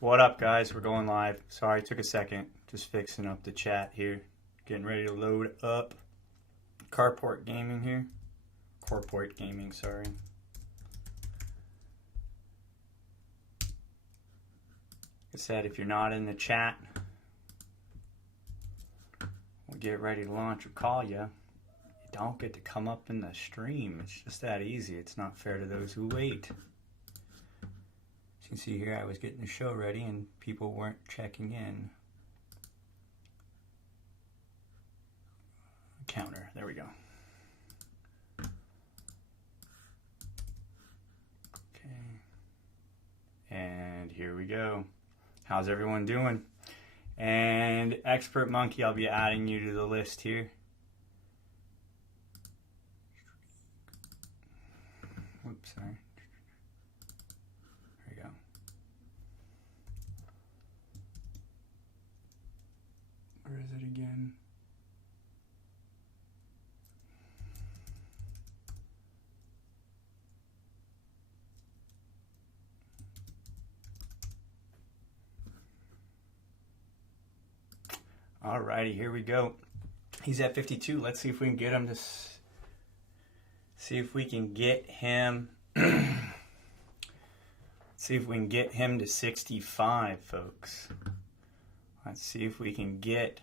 What up, guys? We're going live. Sorry, took a second. Just fixing up the chat here. Getting ready to load up. Carport Gaming here. Corport Gaming, sorry. Like I said, if you're not in the chat, we'll get ready to launch or call you. You don't get to come up in the stream. It's just that easy. It's not fair to those who wait. You can see here I was getting the show ready and people weren't checking in. Counter, there we go. Okay. And here we go. How's everyone doing? And Expert Monkey, I'll be adding you to the list here. Whoops, sorry. Where is it again? Alrighty, here we go. He's at 52. Let's see if we can get him to. See if we can get him. See if we can get him to 65, folks. Let's see if we can get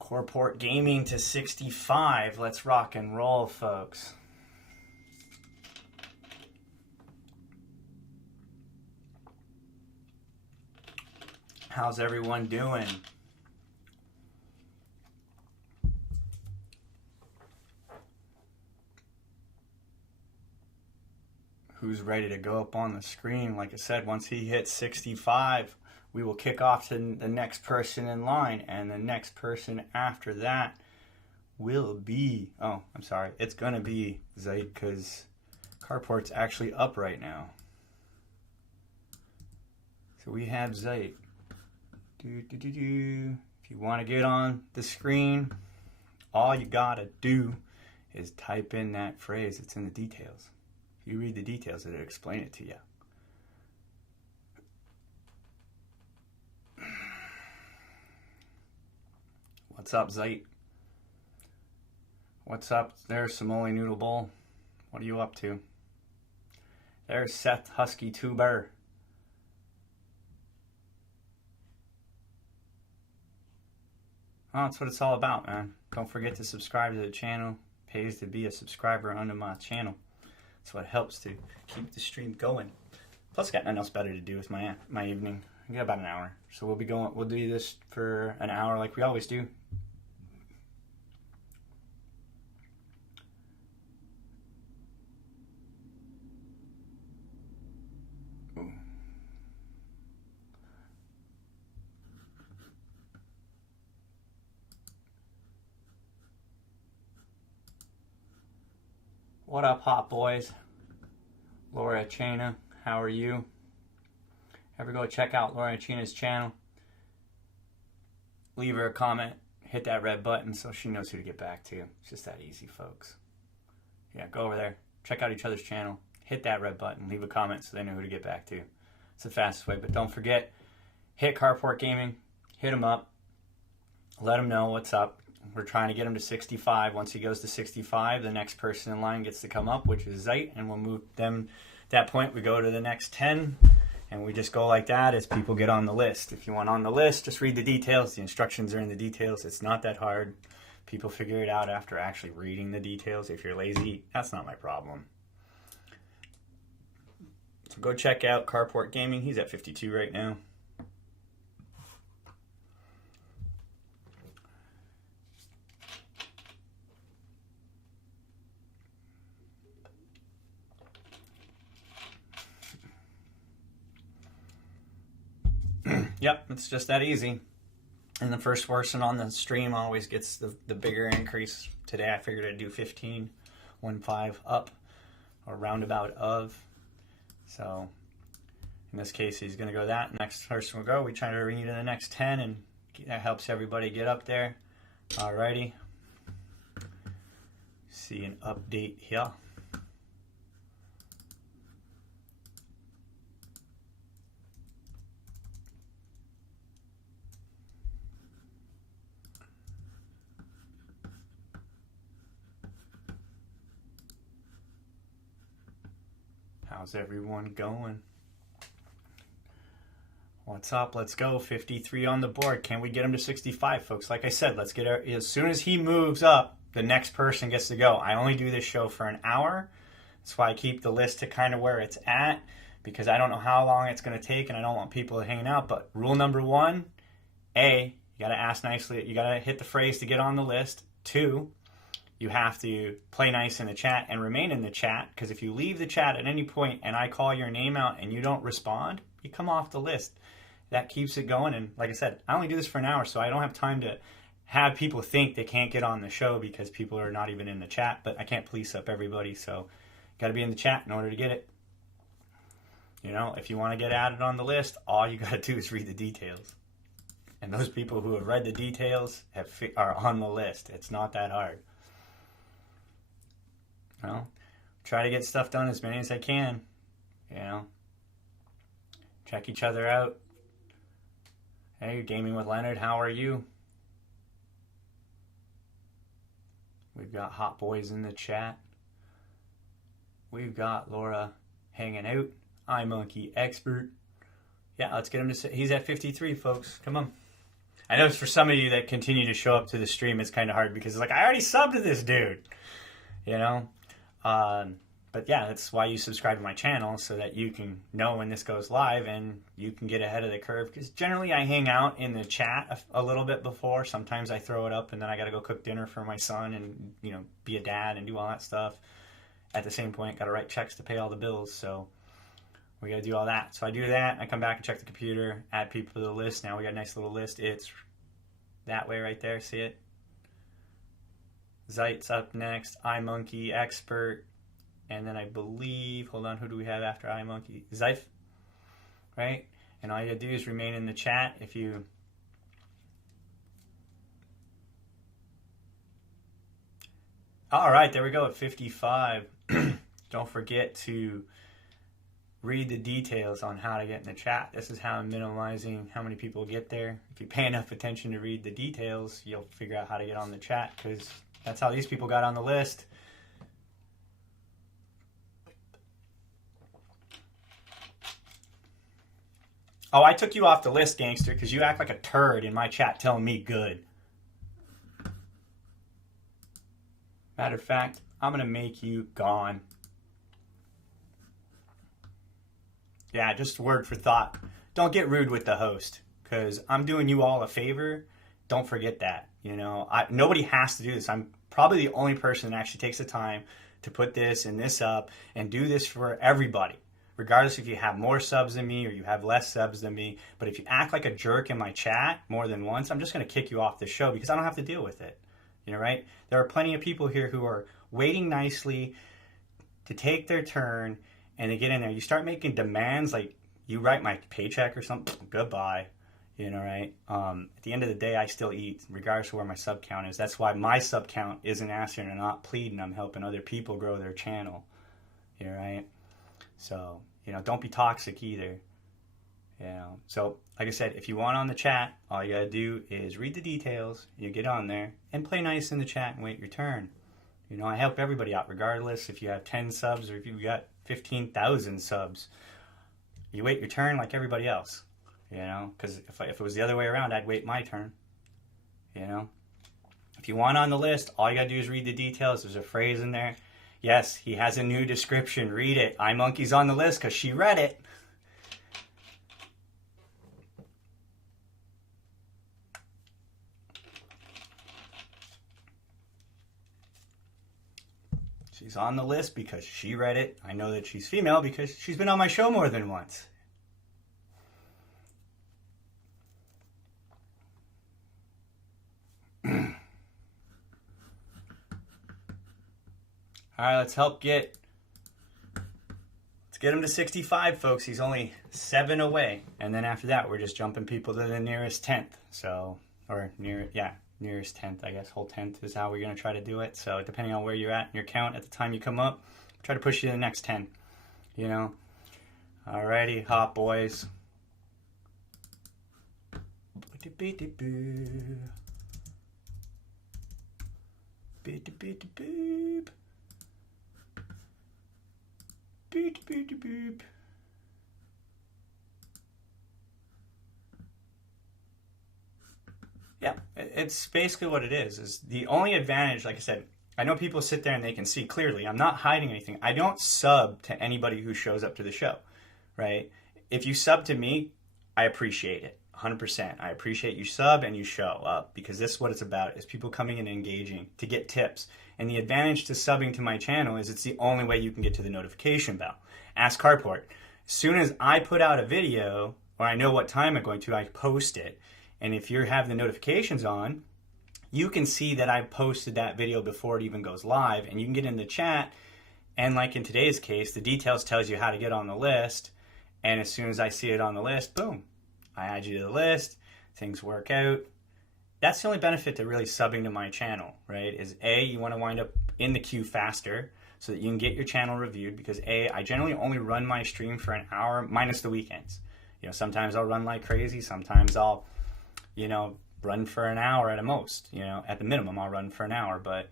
Corport Gaming to 65. Let's rock and roll, folks. How's everyone doing? Who's ready to go up on the screen? Like I said, once he hits 65, we will kick off to the next person in line, and the next person after that will be, oh, I'm sorry, it's going to be Zeit, because Carport's actually up right now. So we have Zeit. If you want to get on the screen, all you got to do is type in that phrase. It's in the details. If you read the details, it'll explain it to you. What's up, Zeit? What's up? There's Somali Noodle Bowl. What are you up to? There's Seth Husky Tuber. Oh, that's what it's all about, man. Don't forget to subscribe to the channel. It pays to be a subscriber under my channel. That's what helps to keep the stream going. Plus, I got nothing else better to do with my evening. I got about an hour, so we'll do this for an hour like we always do. Ooh. What up, hot boys? Laura Chena, how are you? Ever go check out Laura China's channel? Leave her a comment, hit that red button so she knows who to get back to. It's just that easy, folks. Yeah, go over there, check out each other's channel, hit that red button, leave a comment so they know who to get back to. It's the fastest way, but don't forget, hit Carport Gaming, hit him up, let him know what's up. We're trying to get him to 65. Once he goes to 65, the next person in line gets to come up, which is Zeit, and we'll move them. At that point, we go to the next 10. And we just go like that as people get on the list. If you want on the list, just read the details. The instructions are in the details. It's not that hard. People figure it out after actually reading the details. If you're lazy, that's not my problem. So go check out Carport Gaming. He's at 52 right now. Yep, it's just that easy. And the first person on the stream always gets the bigger increase. Today I figured I'd do 15, 1.5 up, or roundabout of. So in this case, he's going to go that. Next person will go. We try to bring you to the next 10, and that helps everybody get up there. Alrighty. See an update here. How's everyone going? What's up? Let's go. 53 on the board. Can we get him to 65, folks? Like I said, let's get as soon as he moves up, the next person gets to go. I only do this show for an hour. That's why I keep the list to kind of where it's at, because I don't know how long it's going to take and I don't want people hanging out. But rule number 1, A, you got to ask nicely. You got to hit the phrase to get on the list. 2, you have to play nice in the chat and remain in the chat, because if you leave the chat at any point and I call your name out and you don't respond, you come off the list. That keeps it going. And like I said, I only do this for an hour, so I don't have time to have people think they can't get on the show because people are not even in the chat. But I can't police up everybody, so got to be in the chat in order to get it. You know, if you want to get added on the list, all you got to do is read the details. And those people who have read the details are on the list. It's not that hard. You know, try to get stuff done as many as I can. You know, check each other out. Hey, you're gaming with Leonard. How are you? We've got Hot Boys in the chat. We've got Laura hanging out. iMonkey Expert. Yeah, let's get him to... He's at 53, folks. Come on. I know for some of you that continue to show up to the stream, it's kind of hard because it's like, I already subbed to this dude. You know? But yeah, that's why you subscribe to my channel, so that you can know when this goes live and you can get ahead of the curve. Because generally I hang out in the chat a little bit before. Sometimes I throw it up and then I got to go cook dinner for my son and, you know, be a dad and do all that stuff. At the same point, got to write checks to pay all the bills. So we got to do all that. So I do that. I come back and check the computer, add people to the list. Now we got a nice little list. It's that way right there. See it? Zeit's up next. iMonkey Expert. And then I believe, hold on, who do we have after iMonkey? Zeif, right? And all you gotta do is remain in the chat. If you... All right, there we go at 55. Don't forget to read the details on how to get in the chat. This is how I'm minimizing how many people get there. If you pay enough attention to read the details, you'll figure out how to get on the chat, because that's how these people got on the list. Oh, I took you off the list, gangster, because you act like a turd in my chat telling me good. Matter of fact, I'm going to make you gone. Yeah, just word for thought. Don't get rude with the host, because I'm doing you all a favor. Don't forget that. You know, nobody has to do this. I'm probably the only person that actually takes the time to put this and this up and do this for everybody. Regardless if you have more subs than me or you have less subs than me. But if you act like a jerk in my chat more than once, I'm just going to kick you off the show because I don't have to deal with it. You know, right? There are plenty of people here who are waiting nicely to take their turn and they get in there. You start making demands like, you write my paycheck or something, goodbye. You know, right? At the end of the day, I still eat regardless of where my sub count is. That's why my sub count isn't asking and not pleading. I'm helping other people grow their channel. You know, right? So, you know, don't be toxic either. You know, so like I said, if you want on the chat, all you gotta do is read the details, you get on there, and play nice in the chat and wait your turn. You know, I help everybody out regardless if you have 10 subs or if you've got 15,000 subs. You wait your turn like everybody else. You know, because if it was the other way around, I'd wait my turn. You know, if you want on the list, all you gotta do is read the details. There's a phrase in there. Yes, he has a new description. Read it. iMonkey's on the list because she read it. She's on the list because she read it. I know that she's female because she's been on my show more than once. All right, let's get him to 65, folks. He's only 7 away. And then after that, we're just jumping people to the nearest 10th. So, or nearest 10th, I guess. Whole 10th is how we're going to try to do it. So depending on where you're at in your count at the time you come up, try to push you to the next 10, you know. Alrighty, hot boys. Beep, beep, beep, beep. Yeah, it's basically what it is the only advantage, like I said, I know people sit there and they can see clearly. I'm not hiding anything. I don't sub to anybody who shows up to the show, right? If you sub to me, I appreciate it, 100%. I appreciate you sub and you show up because this is what it's about, is people coming and engaging to get tips. And the advantage to subbing to my channel is it's the only way you can get to the notification bell. Ask Carport. As soon as I put out a video, or I know what time I'm going to, I post it. And if you have the notifications on, you can see that I posted that video before it even goes live, and you can get in the chat. And like in today's case, the details tells you how to get on the list. And as soon as I see it on the list, boom, I add you to the list. Things work out. That's the only benefit to really subbing to my channel, right? Is A, you want to wind up in the queue faster so that you can get your channel reviewed, because A, I generally only run my stream for an hour minus the weekends. You know, sometimes I'll run like crazy. Sometimes I'll, run for an hour at a most. At the minimum, I'll run for an hour. But,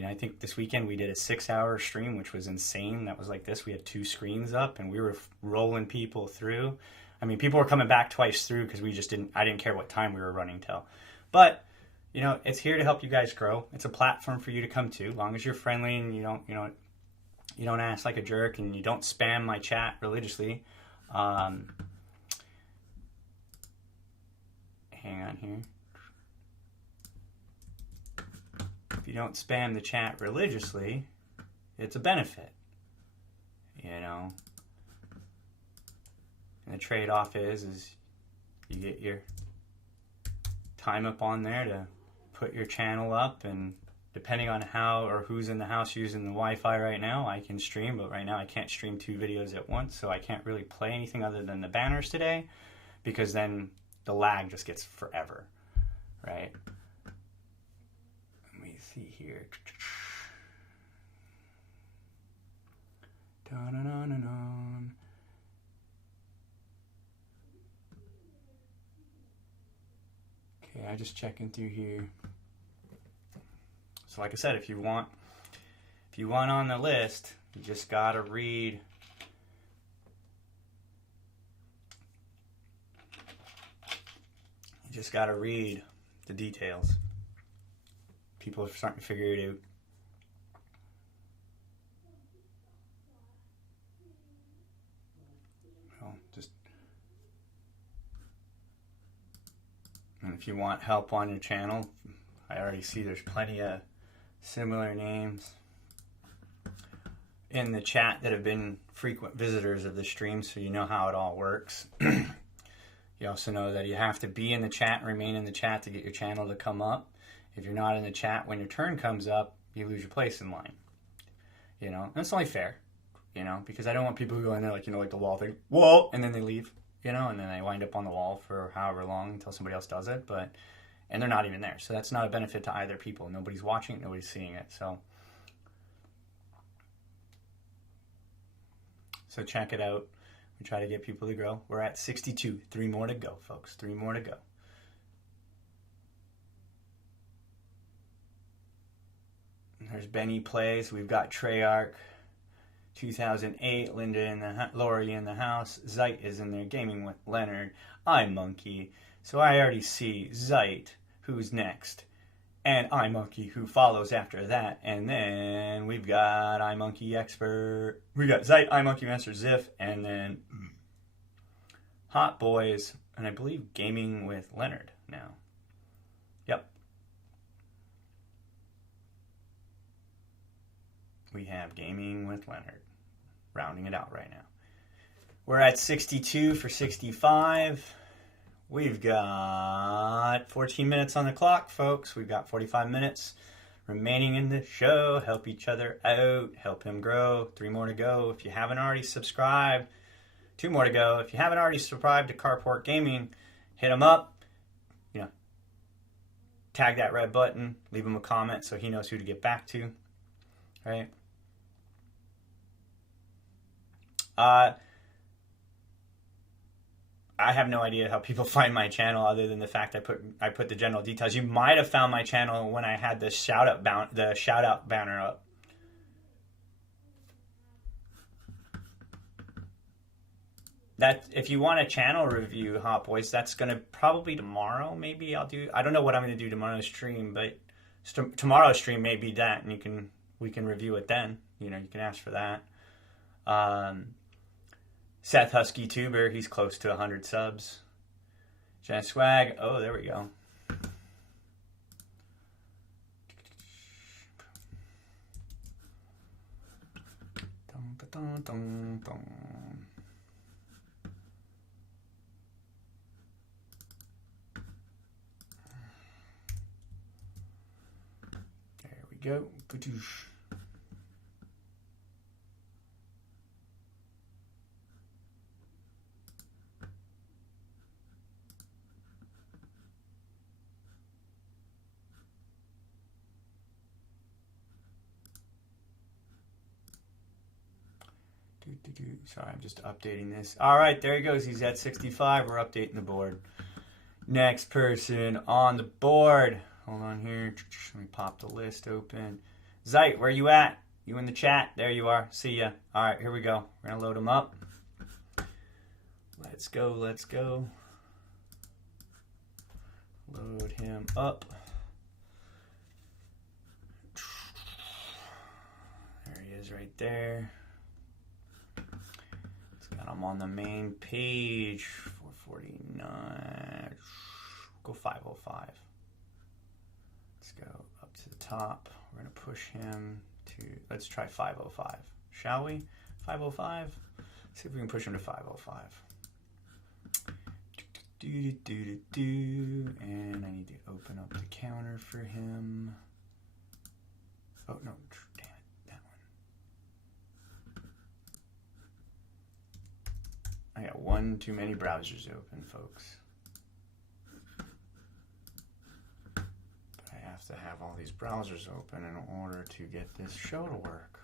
I think this weekend we did a 6-hour stream, which was insane. That was like this. We had 2 screens up, and we were rolling people through. I mean, people were coming back twice through because I didn't care what time we were running till. But, it's here to help you guys grow. It's a platform for you to come to, as long as you're friendly and you don't ask like a jerk and you don't spam my chat religiously. Hang on here. If you don't spam the chat religiously, it's a benefit, And the trade-off is you get your time up on there to put your channel up, and depending on how or who's in the house using the Wi-Fi right now, I can stream, but right now I can't stream 2 videos at once, so I can't really play anything other than the banners today, because then the lag just gets forever, right? Let me see here. Dun-dun-dun-dun-dun. Okay, I just checking through here. So like I said, if you want on the list, you just gotta read. You just gotta read the details. People are starting to figure it out. And if you want help on your channel, I already see there's plenty of similar names in the chat that have been frequent visitors of the stream, so you know how it all works. You also know that you have to be in the chat and remain in the chat to get your channel to come up. If you're not in the chat when your turn comes up, you lose your place in line. And it's only fair, because I don't want people who go in there like the wall thing, whoa, and then they leave. And then they wind up on the wall for however long until somebody else does it, and they're not even there. So that's not a benefit to either people. Nobody's watching it, nobody's seeing it. So check it out. We try to get people to grow. We're at 62. 3 more to go, folks. 3 more to go. There's Benny Plays. We've got Treyarch. 2008, Linda Lori in the house. Zeit is in there gaming with Leonard. iMonkey. So I already see Zeit, who's next, and iMonkey, who follows after that. And then we've got iMonkey Expert. We got Zeit, iMonkey Master Ziff, and then Hot Boys, and I believe gaming with Leonard now. Yep. We have gaming with Leonard. Rounding it out right now. We're at 62 for 65. We've got 14 minutes on the clock, folks. We've got 45 minutes remaining in the show. Help each other out. Help him grow. 3 more to go. If you haven't already subscribed, 2 more to go. If you haven't already subscribed to Carport Gaming, hit him up. Tag that red button. Leave him a comment so he knows who to get back to. Right? I have no idea how people find my channel other than the fact I put the general details. You might have found my channel when I had the shout out banner up. that if you want a channel review, Hot Boys, that's gonna probably tomorrow. Maybe I'll do. I don't know what I'm gonna do tomorrow's stream, but tomorrow's stream may be that, and we can review it then. You know, you can ask for that. Seth Husky Tuber, he's close to 100 subs. Jen Swag, oh, there we go. Dun, dun, dun. There we go. Badoosh. Sorry, I'm just updating this. All right, there he goes. He's at 65. We're updating the board. Next person on the board. Hold on here. Let me pop the list open. Zeit, where you at? You in the chat? There you are. See ya. All right, here we go. We're going to load him up. Let's go. Let's go. Load him up. There he is right there. Got him on the main page. 449. Go 505. Let's go up to the top. We're going to push him to, let's try 505. Shall we? 505? See if we can push him to 505. And I need to open up the counter for him. Oh, no. Damn it. That one. I got one too many browsers open, folks. But I have to have all these browsers open in order to get this show to work.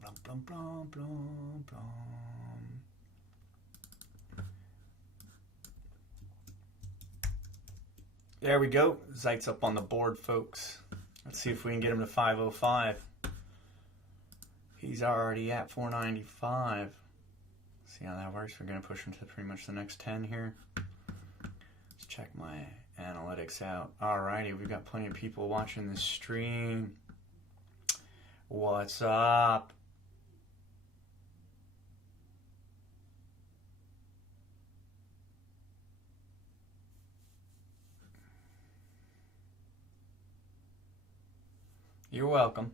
Blum, blum, blum, blum, blum. There we go. Zeit's up on the board, folks. Let's see if we can get him to 505. He's already at 495. See how that works. We're going to push him to pretty much the next 10 here. Let's check my analytics out. Alrighty, we've got plenty of people watching this stream. What's up? You're welcome.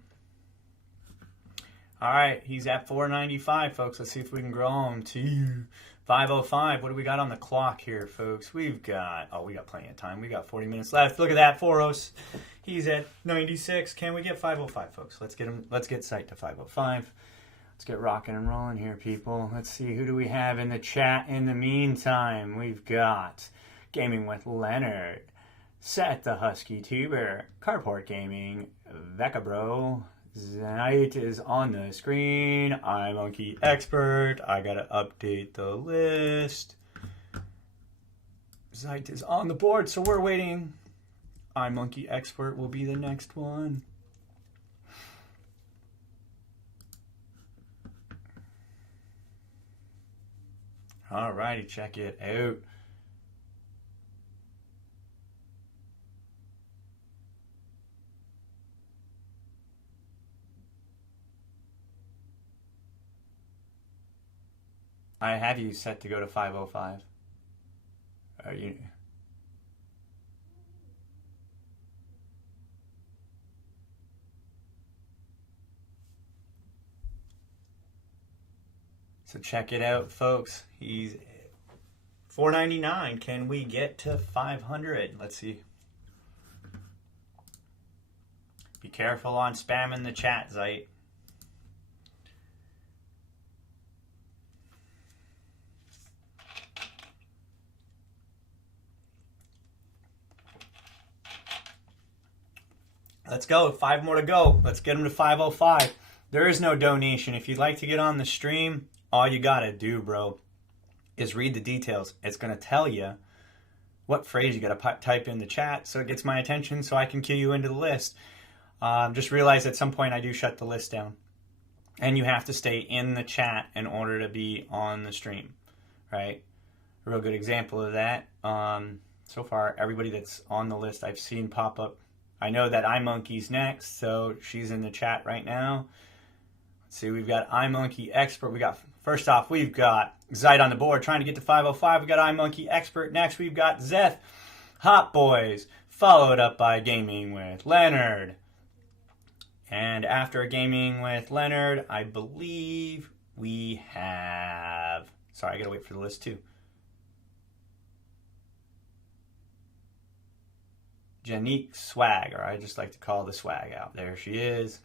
All right, he's at 495, folks. Let's see if we can grow him to 505. What do we got on the clock here, folks? We got plenty of time. We got 40 minutes left. Look at that, Foros. He's at 96. Can we get 505, folks? Let's get Sight to 505. Let's get rocking and rolling here, people. Let's see, who do we have in the chat in the meantime? We've got Gaming with Leonard, Seth the Husky Tuber, Carport Gaming, Vecabro, Zeit is on the screen, I'm Monkey Expert, I gotta update the list. Zeit is on the board, so we're waiting. I'm Monkey Expert will be the next one. Alrighty, check it out. I have you set to go to 505. Are you? So check it out, folks. He's 499. Can we get to 500? Let's see. Be careful on spamming the chat, Zeit. Let's go. 5 more to go. Let's get him to 505. There is no donation. If you'd like to get on the stream, all you got to do, bro, is read the details. It's going to tell you what phrase you got to type in the chat so it gets my attention so I can cue you into the list. Just realize at some point I do shut the list down. And you have to stay in the chat in order to be on the stream, right? A real good example of that. So far, everybody that's on the list I've seen pop up. I know that iMonkey's next, so she's in the chat right now. Let's see, we've got iMonkey Expert. First off, we've got Zeit on the board trying to get to 505. We've got iMonkey Expert next. We've got Zeth, Hot Boys, followed up by Gaming with Leonard. And after Gaming with Leonard, I believe we have... Sorry, I gotta wait for the list too. Janique Swag, or I just like to call the swag out. There she is.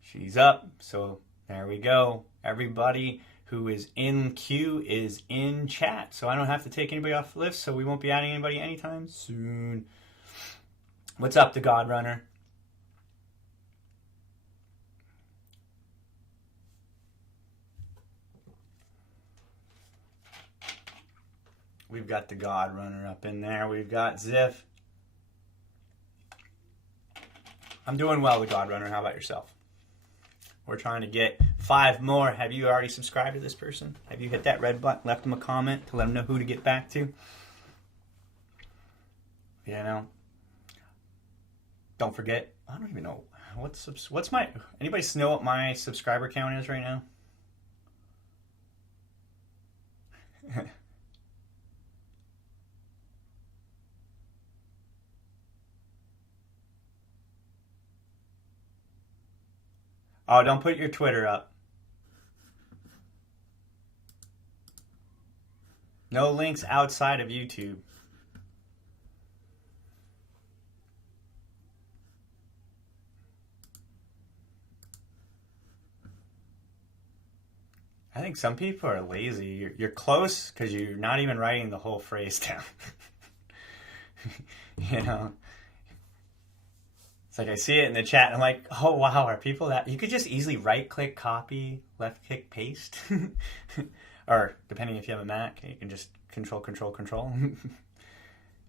She's up. So there we go. Everybody who is in queue is in chat. So I don't have to take anybody off the list, so we won't be adding anybody anytime soon. What's up, the God Runner? We've got the God Runner up in there. We've got Ziff. I'm doing well, the God Runner. How about yourself? We're trying to get 5 more. Have you already subscribed to this person? Have you hit that red button, left them a comment to let them know who to get back to? You know, don't forget. I don't even know what's my. Anybody know what my subscriber count is right now? Oh, don't put your Twitter up. No links outside of YouTube. I think some people are lazy. You're close because you're not even writing the whole phrase down. You know? It's like I see it in the chat and I'm like, oh wow, are people that... You could just easily right-click, copy, left-click, paste. Or, depending if you have a Mac, you can just control.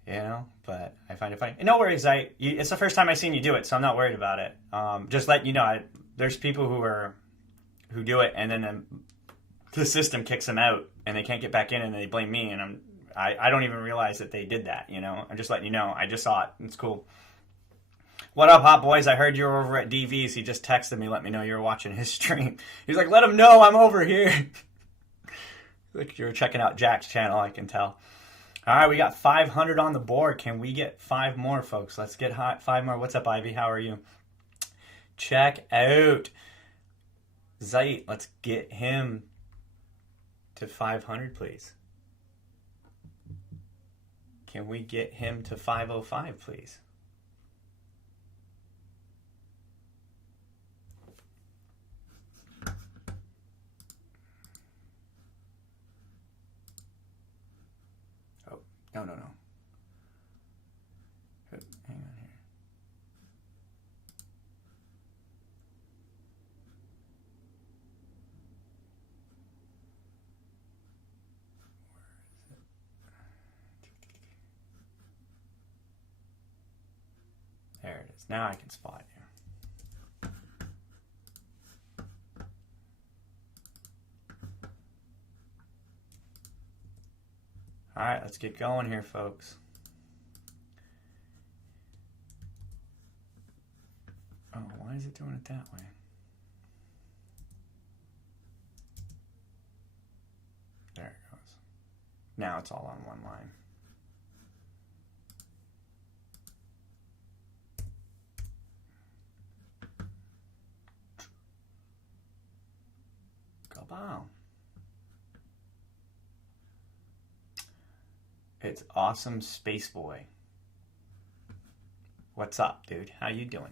You know? But I find it funny. And no worries, it's the first time I've seen you do it, so I'm not worried about it. Just letting you know, there's people who do it and then the system kicks them out and they can't get back in and they blame me and I don't even realize that they did that, you know? I'm just letting you know. I just saw it. It's cool. What up, Hot Boys? I heard you were over at DV's. He just texted me, let me know you were watching his stream. He's like, let him know I'm over here. Like you were checking out Jack's channel, I can tell. All right, we got 500 on the board. Can we get 5 more, folks? Let's get hot. 5 more. What's up, Ivy? How are you? Check out Zeit. Let's get him to 500, please. Can we get him to 505, please? No. Hang on here. There it is. Now I can spot you. All right, let's get going here, folks. Oh, why is it doing it that way? There it goes. Now it's all on one line. Kaboom. It's Awesome Space Boy. What's up, dude? How you doing?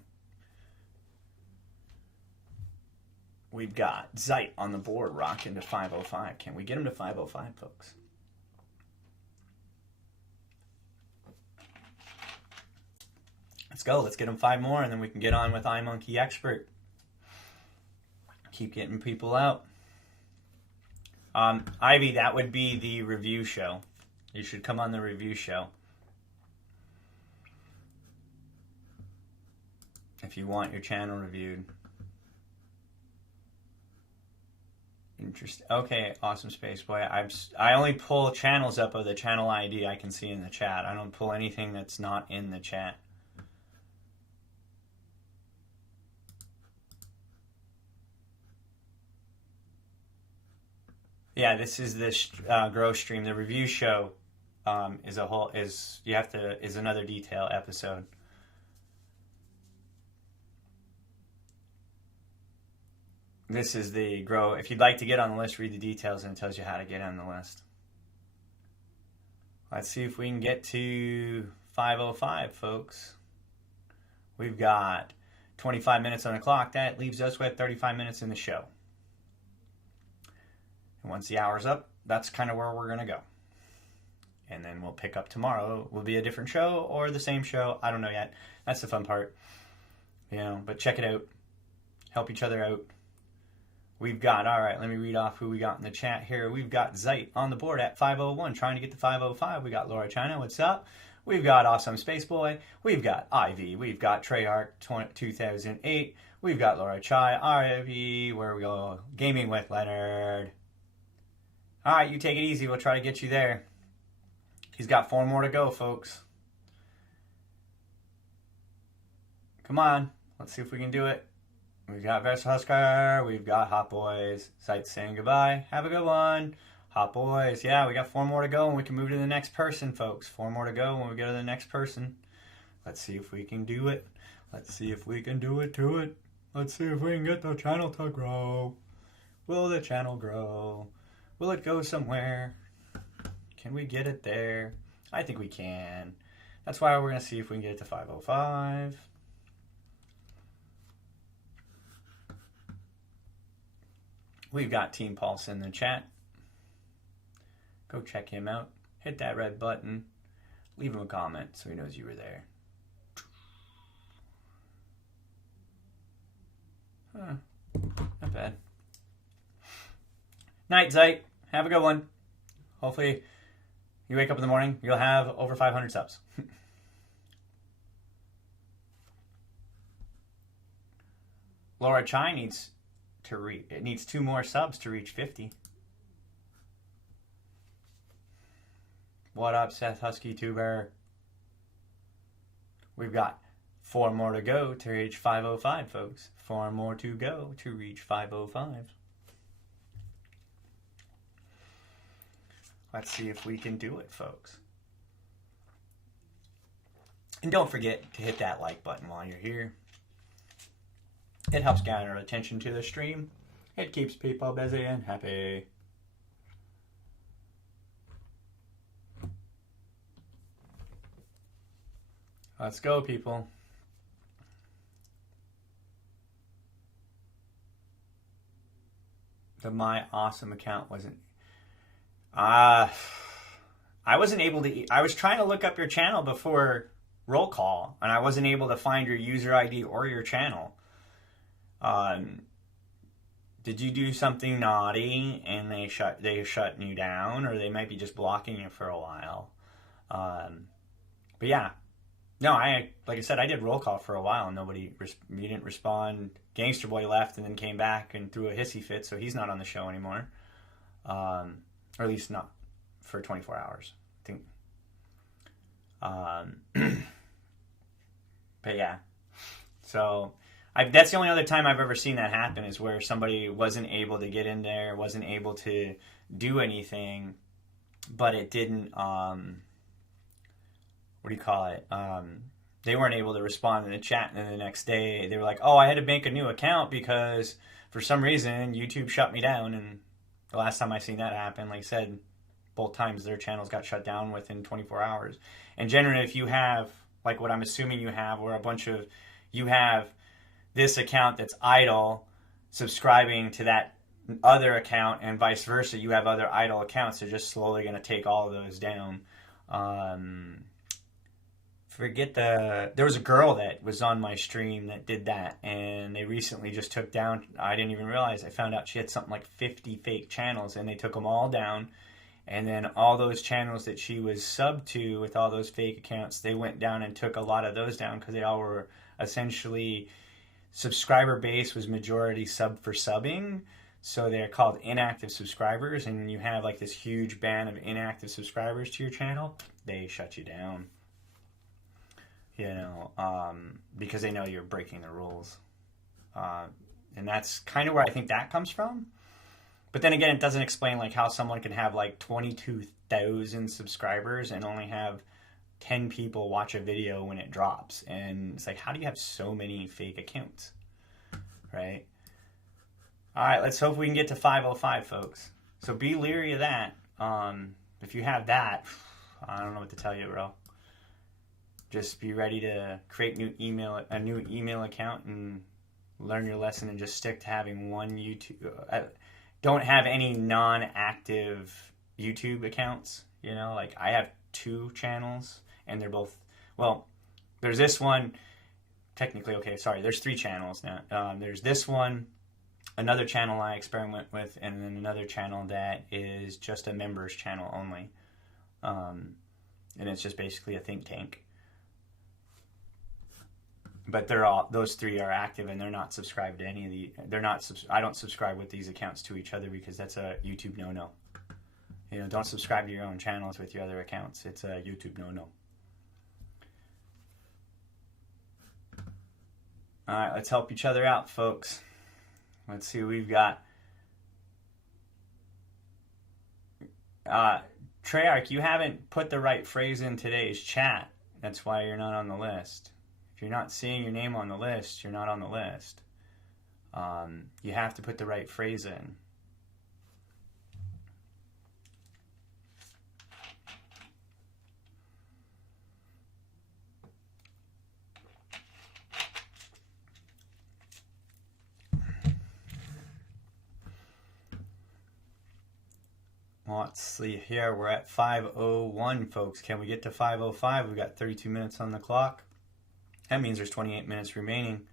We've got Zeit on the board rocking to 505. Can we get him to 505, folks? Let's go. Let's get him 5 more, and then we can get on with iMonkey Expert. Keep getting people out. Ivy, that would be the review show. You should come on the review show. if you want your channel reviewed. Interesting. Okay, awesome space boy. I only pull channels up of the channel ID I can see in the chat. I don't pull anything that's not in the chat. Yeah, this is the grow stream. The review show is another detail episode. This is the grow. If you'd like to get on the list, read the details and it tells you how to get on the list. Let's see if we can get to 5:05, folks. We've got 25 minutes on the clock. That leaves us with 35 minutes in the show. And once the hour's up, that's kind of where we're going to go. And then we'll pick up tomorrow. Will be a different show or the same show. I don't know yet. That's the fun part. But check it out. Help each other out. We've got, all right, let me read off who we got in the chat here. We've got Zeit on the board at 5:01, trying to get to 5:05. We got Laura China, what's up? We've got Awesome Space Boy. We've got Ivy. We've got Treyarch 2008. We've got Laura Chai, RFE, where we go, Gaming with Leonard. All right, you take it easy. We'll try to get you there. He's got 4 more to go, folks. Come on. Let's see if we can do it. We've got Vesta Husker. We've got Hot Boys. Sight saying goodbye. Have a good one. Hot Boys. Yeah, we got 4 more to go and we can move to the next person, folks. 4 more to go when we go to the next person. Let's see if we can do it. Let's see if we can do it to it. Let's see if we can get the channel to grow. Will the channel grow? Will it go somewhere? Can we get it there? I think we can. That's why we're going to see if we can get it to 5:05. We've got Team Pulse in the chat. Go check him out. Hit that red button. Leave him a comment so he knows you were there. Not bad. Night, Zeit. Have a good one. Hopefully you wake up in the morning, you'll have over 500 subs. Laura Chai needs 2 more subs to reach 50. What up, Seth Husky Tuber? We've got 4 more to go to reach 5:05, folks. 4 more to go to reach 5:05. Let's see if we can do it, folks. And don't forget to hit that like button while you're here. It helps gather attention to the stream. It keeps people busy and happy. Let's go, people. The My Awesome account wasn't... I wasn't able to... I was trying to look up your channel before roll call, and I wasn't able to find your user ID or your channel. Did you do something naughty and they shut you down, or they might be just blocking you for a while? But yeah, no, like I said, I did roll call for a while and you didn't respond. Gangster Boy left and then came back and threw a hissy fit, so he's not on the show anymore, or at least not for 24 hours, I think. But yeah, so. That's the only other time I've ever seen that happen, is where somebody wasn't able to get in there, wasn't able to do anything, but it didn't, they weren't able to respond in the chat, and then the next day they were like, oh, I had to make a new account because for some reason YouTube shut me down. And the last time I seen that happen, like I said, both times their channels got shut down within 24 hours. And generally, if you have, like what I'm assuming you have, where you have this account that's idle subscribing to that other account, and vice versa, you have other idle accounts, they're just slowly going to take all of those down. There was a girl that was on my stream that did that, and they recently just took down, I didn't even realize, I found out she had something like 50 fake channels, and they took them all down, And then all those channels that she was subbed to with all those fake accounts, they went down and took a lot of those down because they all were essentially, subscriber base was majority sub for subbing. So they're called inactive subscribers. And when you have like this huge band of inactive subscribers to your channel, they shut you down. You know, because they know you're breaking the rules. And that's kind of where I think that comes from. But then again, it doesn't explain like how someone can have like 22,000 subscribers and only have 10 people watch a video when it drops. And it's like, how do you have so many fake accounts? Right? All right, let's hope we can get to 505, folks. So be leery of that. If you have that, I don't know what to tell you, bro. Just be ready to create a new email account and learn your lesson and just stick to having one YouTube. Don't have any non-active YouTube accounts. You know, like I have 2 channels and they're both, well, there's this one, technically, okay, sorry, there's 3 channels now. There's this one, another channel I experiment with, and then another channel that is just a members channel only. And it's just basically a think tank. But those 3 are active and they're not subscribed to any of the, I don't subscribe with these accounts to each other because that's a YouTube no-no. You know, don't subscribe to your own channels with your other accounts. It's a YouTube no-no. All right, let's help each other out, folks. Let's see what we've got. Treyarch, you haven't put the right phrase in today's chat. That's why you're not on the list. If you're not seeing your name on the list, you're not on the list. You have to put the right phrase in. Well, let's see here. We're at 5:01, folks. Can we get to 5:05? We've got 32 minutes on the clock. That means there's 28 minutes remaining.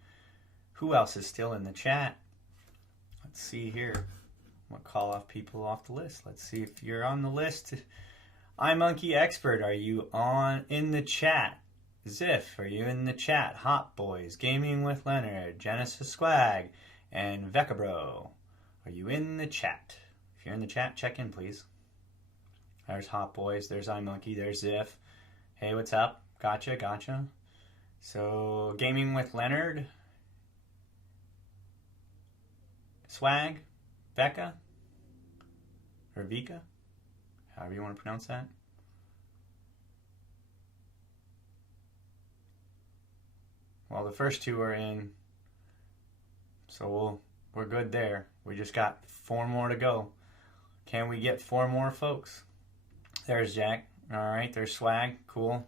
Who else is still in the chat? Let's see here. We'll call off people off the list. Let's see if you're on the list. iMonkey Expert, are you in the chat? Ziff, are you in the chat? Hot Boys, Gaming with Leonard, Genesis Swag, and Vecabro. Are you in the chat? If you're in the chat, check in, please. There's Hot Boys, there's iMonkey, there's Ziff. Hey, what's up? Gotcha. So, Gaming with Leonard, Swag, Becca, or Vika, however you want to pronounce that. Well, the first 2 are in, so we're good there. We just got 4 more to go. Can we get 4 more, folks? There's Jack. All right, there's Swag. Cool.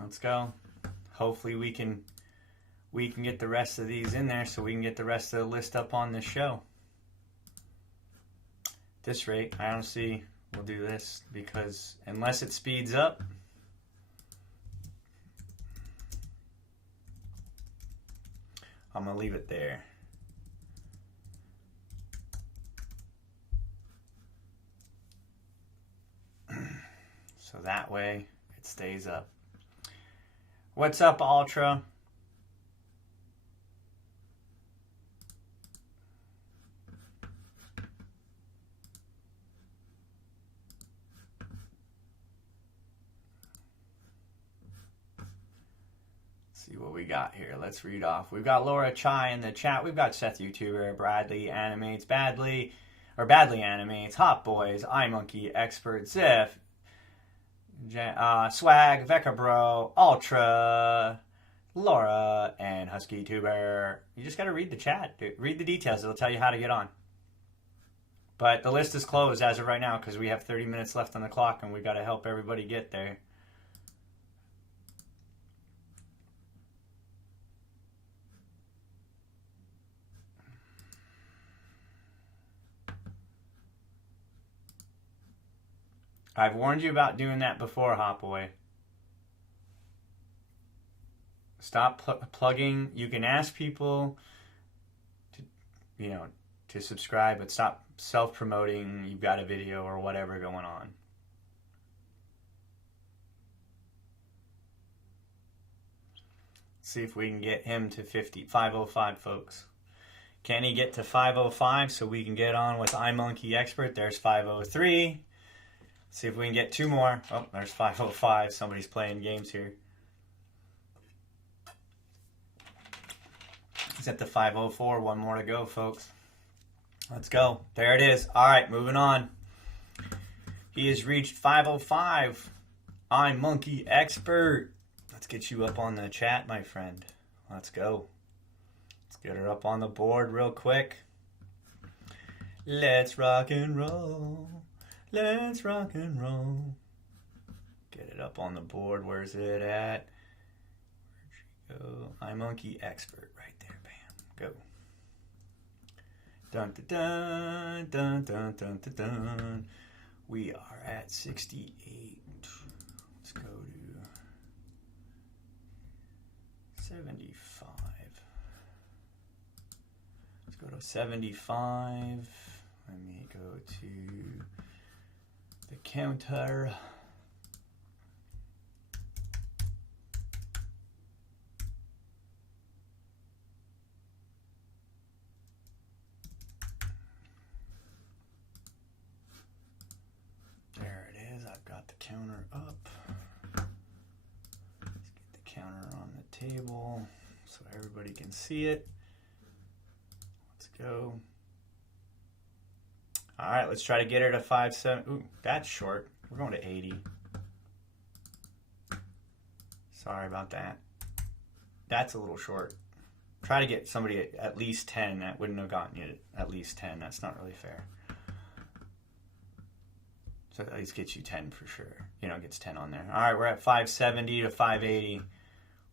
Let's go. Hopefully we can get the rest of these in there so we can get the rest of the list up on the show. At this rate, I don't see we'll do this because unless it speeds up, I'm going to leave it there. So that way it stays up. What's up, Ultra? See what we got here. Let's read off. We've got Laura Chai in the chat. We've got Seth YouTuber, Bradley Animates Badly, or Badly Animates, Hot Boys, iMonkey Expert, Ziff, Swag, Vecabro, Ultra, Laura, and Husky Tuber. You just got to read the chat. Read the details. It'll tell you how to get on. But the list is closed as of right now because we have 30 minutes left on the clock and we've got to help everybody get there. I've warned you about doing that before, Hopaway. Stop plugging. You can ask people to, to subscribe, but stop self-promoting you've got a video or whatever going on. See if we can get him to 505, folks. Can he get to 505 so we can get on with iMonkey Expert? There's 503. See if we can get 2 more. Oh, there's 505. Somebody's playing games here. He's at the 504. 1 more to go, folks. Let's go. There it is. All right, moving on. He has reached 505. iMonkey Expert. Let's get you up on the chat, my friend. Let's go. Let's get her up on the board real quick. Let's rock and roll. Let's rock and roll. Get it up on the board. Where's it at? Where'd she go? iMonkey Expert right there. Bam. Go. Dun dun dun dun dun dun dun. We are at 68. Let's go to 75. Let's go to 75. Let me go to the counter. There it is. I've got the counter up. Counter on the table so everybody can see it. Let's go. All right, let's try to get her to 5.7. Ooh, that's short. We're going to 80. Sorry about that. That's a little short. Try to get somebody at least 10. That wouldn't have gotten you at least 10. That's not really fair. So at least gets you 10 for sure. You know, gets 10 on there. All right, we're at 570 to 580.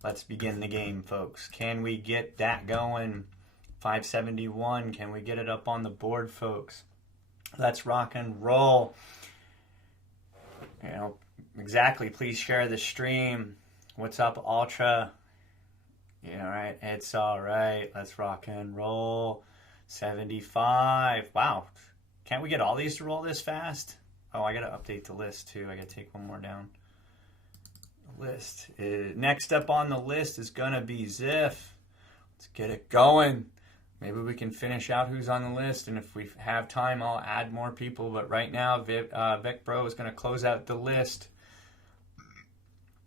Let's begin the game, folks. Can we get that going? 571. Can we get it up on the board, folks? Let's rock and roll. You know, exactly. Please share the stream. What's up, Ultra? You know, right? It's all right. Let's rock and roll. 75. Wow. Can't we get all these to roll this fast? Oh, I got to update the list, too. I got to take one more down. List. Next up on the list is going to be Ziff. Let's get it going. Maybe we can finish out who's on the list, and if we have time, I'll add more people. But right now, Vic Bro is going to close out the list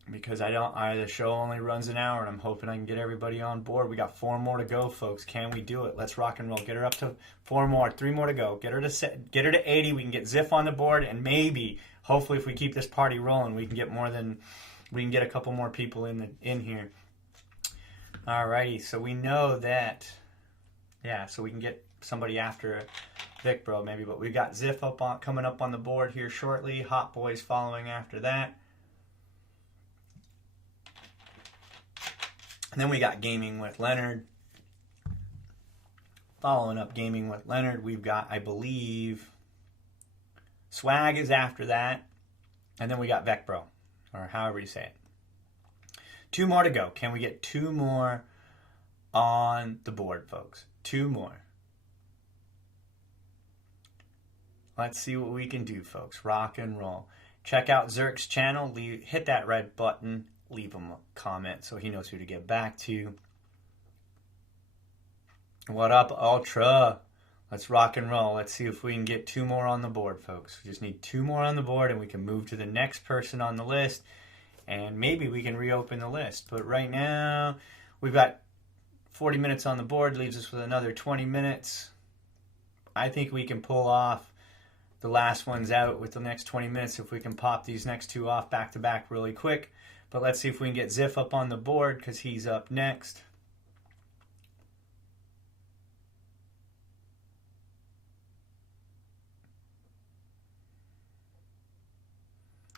because the show only runs an hour, and I'm hoping I can get everybody on board. We got 4 more to go, folks. Can we do it? Let's rock and roll. Get her up to 4 more, 3 more to go. Get her to 80. We can get Ziff on the board, and maybe, hopefully, if we keep this party rolling, we can get a couple more people in here. Alrighty, so we know that, so we can get somebody after Vic Bro maybe, but we got Ziff coming up on the board here shortly. Hot Boys following after that. And then we got Gaming with Leonard. Following up Gaming with Leonard, we've got, I believe, Swag is after that. And then we got Vic Bro, or however you say it. 2 more to go. Can we get 2 more on the board, folks? 2 more. Let's see what we can do, folks. Rock and roll. Check out Zerk's channel. Hit that red button. Leave him a comment so he knows who to get back to. What up, Ultra? Let's rock and roll. Let's see if we can get 2 more on the board, folks. We just need 2 more on the board, and we can move to the next person on the list. And maybe we can reopen the list. But right now, we've got 40 minutes on the board. Leaves us with another 20 minutes. I think we can pull off the last ones out with the next 20 minutes if we can pop these next 2 off back-to-back really quick. But let's see if we can get Ziff up on the board because he's up next.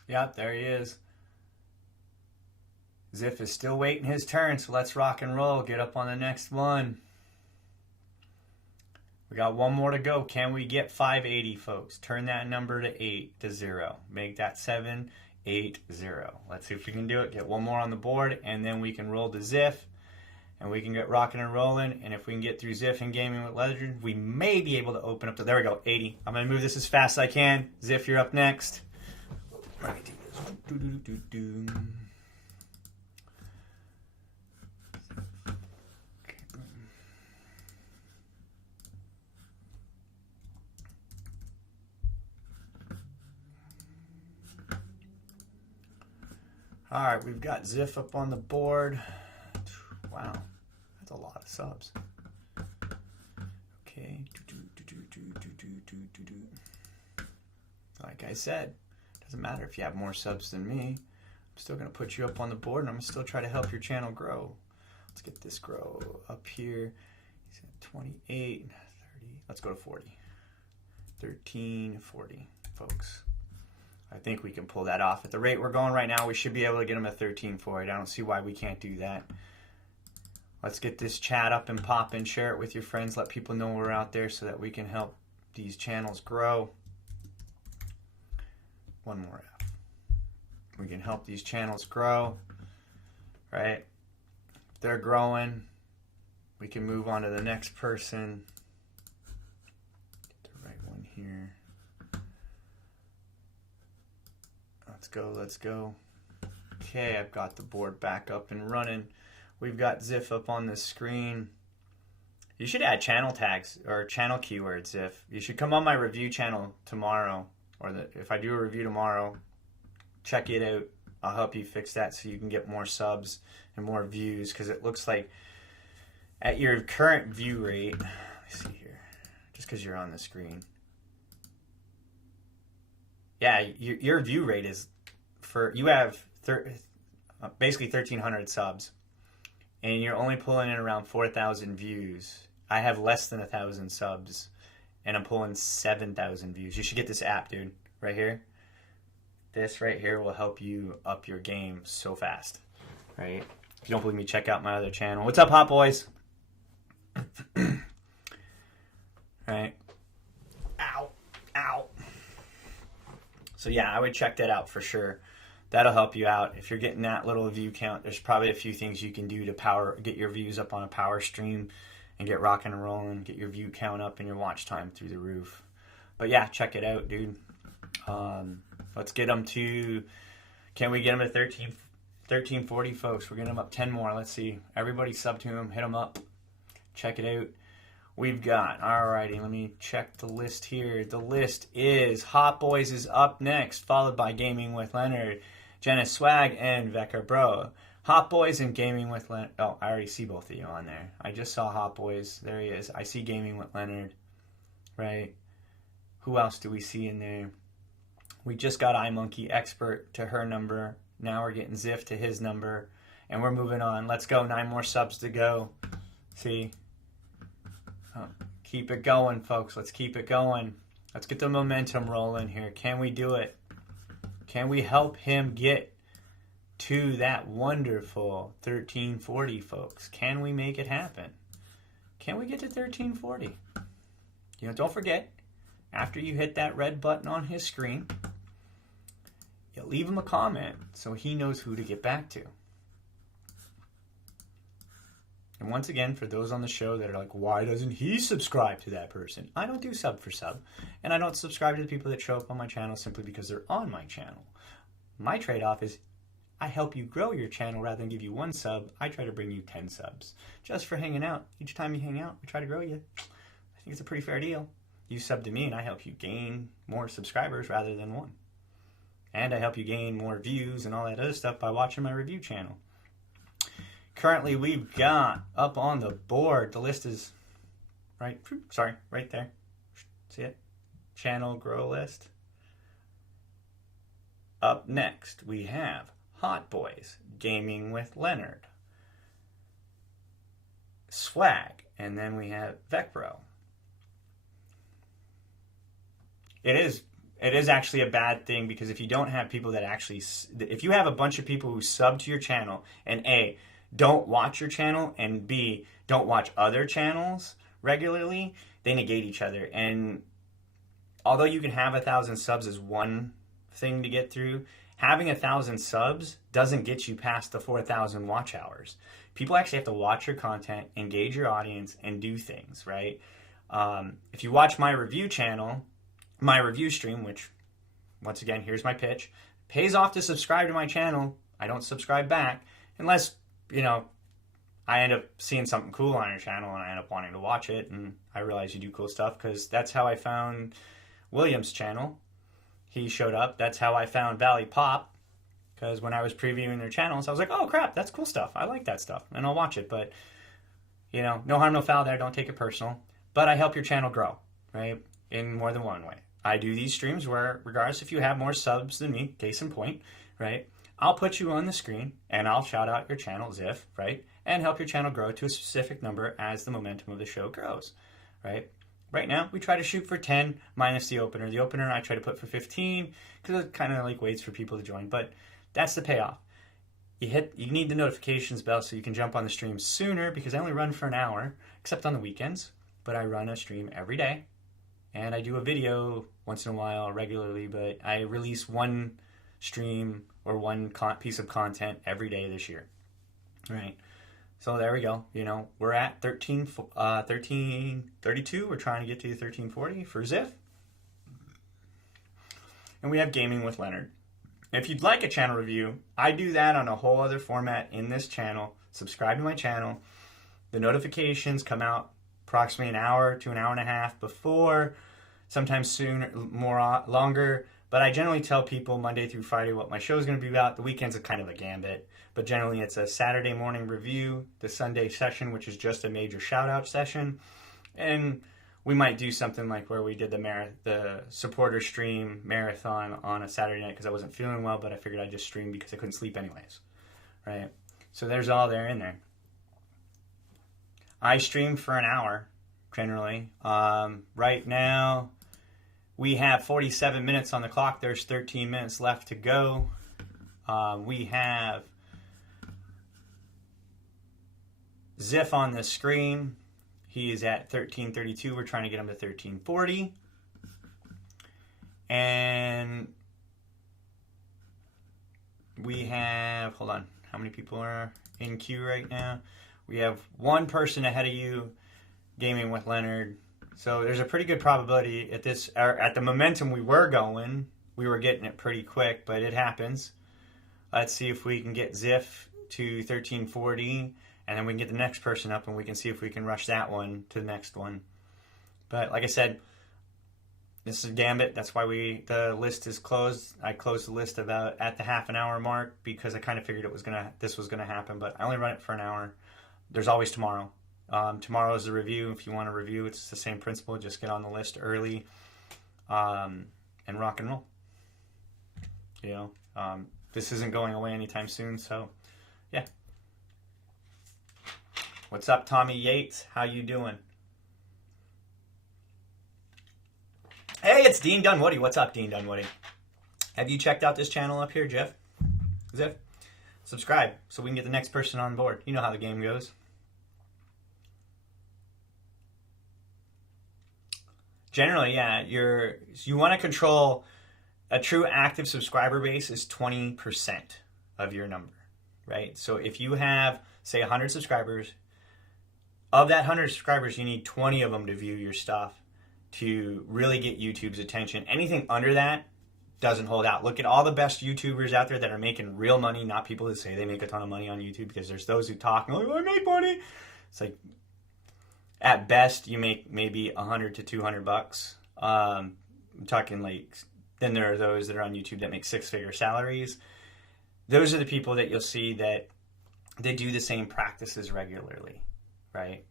Yep, there he is. Ziff is still waiting his turn, so let's rock and roll. Get up on the next one. We got 1 more to go. Can we get 580, folks? Turn that number to 0. Make that 780. Let's see if we can do it. Get 1 more on the board, and then we can roll to Ziff. and we can get rocking and rolling. And if we can get through Ziff and Gaming with Legend, we may be able to open up to, there we go, 80. I'm going to move this as fast as I can. Ziff, you're up next. Let me do this. All right, we've got Ziff up on the board. Wow, that's a lot of subs. Okay. Like I said, doesn't matter if you have more subs than me. I'm still going to put you up on the board, and I'm going to still try to help your channel grow. Let's get this grow up here. He's at 28, 30. Let's go to 40. 13, 40, folks. I think we can pull that off. At the rate we're going right now, we should be able to get them at 1340. I don't see why we can't do that. Let's get this chat up and popping. Share it with your friends. Let people know we're out there so that we can help these channels grow. One more F. We can help these channels grow, right? If they're growing, we can move on to the next person. Get the right one here. Let's go. Okay, I've got the board back up and running. We've got Ziff up on the screen. You should add channel tags or channel keywords, Ziff. You should come on my review channel tomorrow, or if I do a review tomorrow, check it out. I'll help you fix that so you can get more subs and more views, because it looks like at your current view rate, let me see here, just because you're on the screen. Yeah, your view rate is you have basically 1,300 subs, and you're only pulling in around 4,000 views. I have less than 1,000 subs, and I'm pulling 7,000 views. You should get this app, dude, right here. This right here will help you up your game so fast, right? If you don't believe me, check out my other channel. What's up, Hot Boys? Right. Ow. Ow. So yeah, I would check that out for sure. That'll help you out. If you're getting that little view count, there's probably a few things you can do to get your views up on a power stream and get rocking and rolling, get your view count up and your watch time through the roof. But yeah, check it out, dude. Let's get them to, can we get them to 1340, folks? We're getting them up 10 more. Let's see. Everybody sub to them, hit them up. Check it out. We've got, alrighty, let me check the list here. The list is Hot Boys is up next, followed by Gaming with Leonard, Jenna Swag, and Vecca Bro. Hot Boys and Gaming with Leonard. Oh, I already see both of you on there. I just saw Hot Boys. There he is. I see Gaming with Leonard, right? Who else do we see in there? We just got iMonkey Expert to her number. Now we're getting Ziff to his number, and we're moving on. Let's go. 9 more subs to go. See? Keep it going, folks. Let's keep it going. Let's get the momentum rolling here. Can we do it? Can we help him get to that wonderful 1340, folks? Can we make it happen? Can we get to 1340? You know, don't forget, after you hit that red button on his screen, you leave him a comment so he knows who to get back to. And once again, for those on the show that are like, why doesn't he subscribe to that person? I don't do sub for sub. And I don't subscribe to the people that show up on my channel simply because they're on my channel. My trade-off is I help you grow your channel rather than give you 1 sub. I try to bring you 10 subs just for hanging out. Each time you hang out, we try to grow you. I think it's a pretty fair deal. You sub to me and I help you gain more subscribers rather than 1. And I help you gain more views and all that other stuff by watching my review channel. Currently, we've got up on the board, the list is right there. See it? Channel grow list. Up next, we have Hot Boys, Gaming with Leonard, Swag, and then we have Vecbro. It is actually a bad thing, because if you don't have people that actually, if you have a bunch of people who sub to your channel and A, don't watch your channel, and B, don't watch other channels regularly, they negate each other. And although you can have 1,000 subs as one thing to get through, having 1,000 subs doesn't get you past the 4,000 watch hours. People actually have to watch your content, engage your audience, and do things, right? If you watch my review channel, my review stream, which, once again, here's my pitch, pays off to subscribe to my channel. I don't subscribe back unless, I end up seeing something cool on your channel and I end up wanting to watch it, and I realize you do cool stuff, because that's how I found William's channel. He showed up. That's how I found Valley Pop, because when I was previewing their channels, I was like, oh crap, that's cool stuff. I like that stuff, and I'll watch it. But, no harm, no foul there. Don't take it personal. But I help your channel grow, right, in more than one way. I do these streams where, regardless if you have more subs than me, case in point, right, I'll put you on the screen and I'll shout out your channel, Ziff, right, and help your channel grow to a specific number as the momentum of the show grows, right? Right now, we try to shoot for 10 minus the opener. The opener I try to put for 15 because it kind of like waits for people to join, but that's the payoff. You need the notifications bell so you can jump on the stream sooner, because I only run for an hour, except on the weekends, but I run a stream every day, and I do a video once in a while regularly, but I release one stream or one piece of content every day this year, right? So there we go. We're at 1332. We're trying to get to 1340 for Ziff. And we have Gaming with Leonard. If you'd like a channel review, I do that on a whole other format in this channel. Subscribe to my channel. The notifications come out approximately an hour to an hour and a half before, sometimes sooner, longer. But I generally tell people Monday through Friday what my show is going to be about. The weekends are kind of a gambit. But generally it's a Saturday morning review, the Sunday session, which is just a major shout-out session. And we might do something like where we did the supporter stream marathon on a Saturday night because I wasn't feeling well, but I figured I'd just stream because I couldn't sleep anyways, right? So there's all there in there. I stream for an hour, generally. Right now, we have 47 minutes on the clock. There's 13 minutes left to go. We have Ziff on the screen. He is at 1332. We're trying to get him to 1340. And we have, hold on, how many people are in queue right now? We have one person ahead of you, Gaming with Leonard. So there's a pretty good probability at the momentum we were going, we were getting it pretty quick, but it happens. Let's see if we can get Ziff to 1340, and then we can get the next person up, and we can see if we can rush that one to the next one. But like I said, this is a gambit. That's why the list is closed. I closed the list about at the half an hour mark because I kind of figured this was gonna happen. But I only run it for an hour. There's always tomorrow. Tomorrow is the review. If you want to review, it's the same principle. Just get on the list early, and rock and roll. This isn't going away anytime soon. So, yeah. What's up, Tommy Yates? How you doing? Hey, it's Dean Dunwoody. What's up, Dean Dunwoody? Have you checked out this channel up here, Jeff? Ziff? Subscribe so we can get the next person on board. You know how the game goes. Generally, yeah, you want to control a true active subscriber base is 20% of your number, right? So if you have, say, 100 subscribers, of that 100 subscribers, you need 20 of them to view your stuff to really get YouTube's attention. Anything under that doesn't hold out. Look at all the best YouTubers out there that are making real money, not people that say they make a ton of money on YouTube, because there's those who talk and like, I make money. It's like, at best, you make maybe $100 to $200. I'm talking like, then there are those that are on YouTube that make six-figure salaries. Those are the people that you'll see that they do the same practices regularly, right?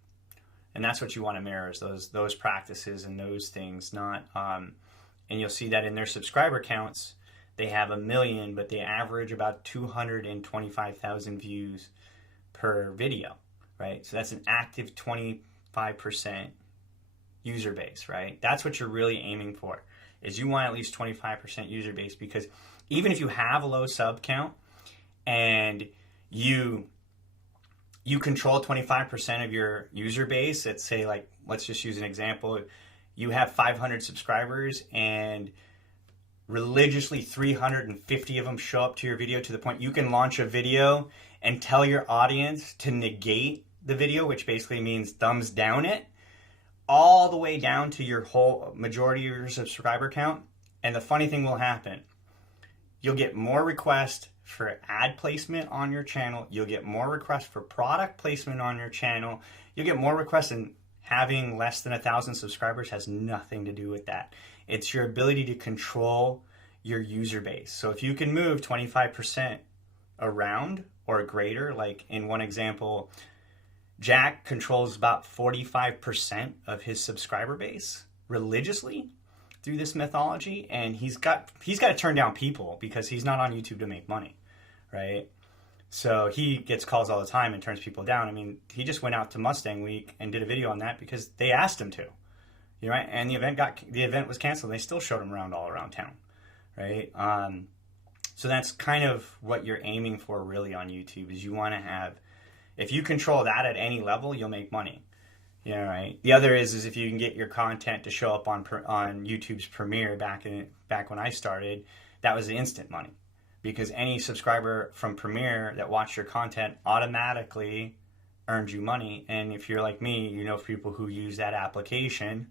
And that's what you want to mirror, is those practices and those things, not and you'll see that in their subscriber counts, they have 1 million, but they average about 225,000 views per video, right? So that's an active 25% user base, right? That's what you're really aiming for, is you want at least 25% user base, because even if you have a low sub count and you control 25% of your user base, let's say, like, let's just use an example. You have 500 subscribers and religiously 350 of them show up to your video, to the point you can launch a video and tell your audience to negate the video, which basically means thumbs down it, all the way down to your whole majority of your subscriber count. And the funny thing will happen, you'll get more requests for ad placement on your channel. You'll get more requests for product placement on your channel. You'll get more requests, and having less than 1,000 subscribers has nothing to do with that. It's your ability to control your user base. So if you can move 25% around or greater, like in one example, Jack controls about 45% of his subscriber base religiously through this methodology, and he's got to turn down people because he's not on YouTube to make money, right? So he gets calls all the time and turns people down. I mean, he just went out to Mustang Week and did a video on that because they asked him to, you know, right? And the event was canceled. They still showed him around all around town, right? So that's kind of what you're aiming for really on YouTube, is you want to have, if you control that at any level, you'll make money. You know, right? The other is if you can get your content to show up on YouTube's Premiere back when I started, that was instant money, because any subscriber from Premiere that watched your content automatically earned you money. And if you're like me, you know people who use that application,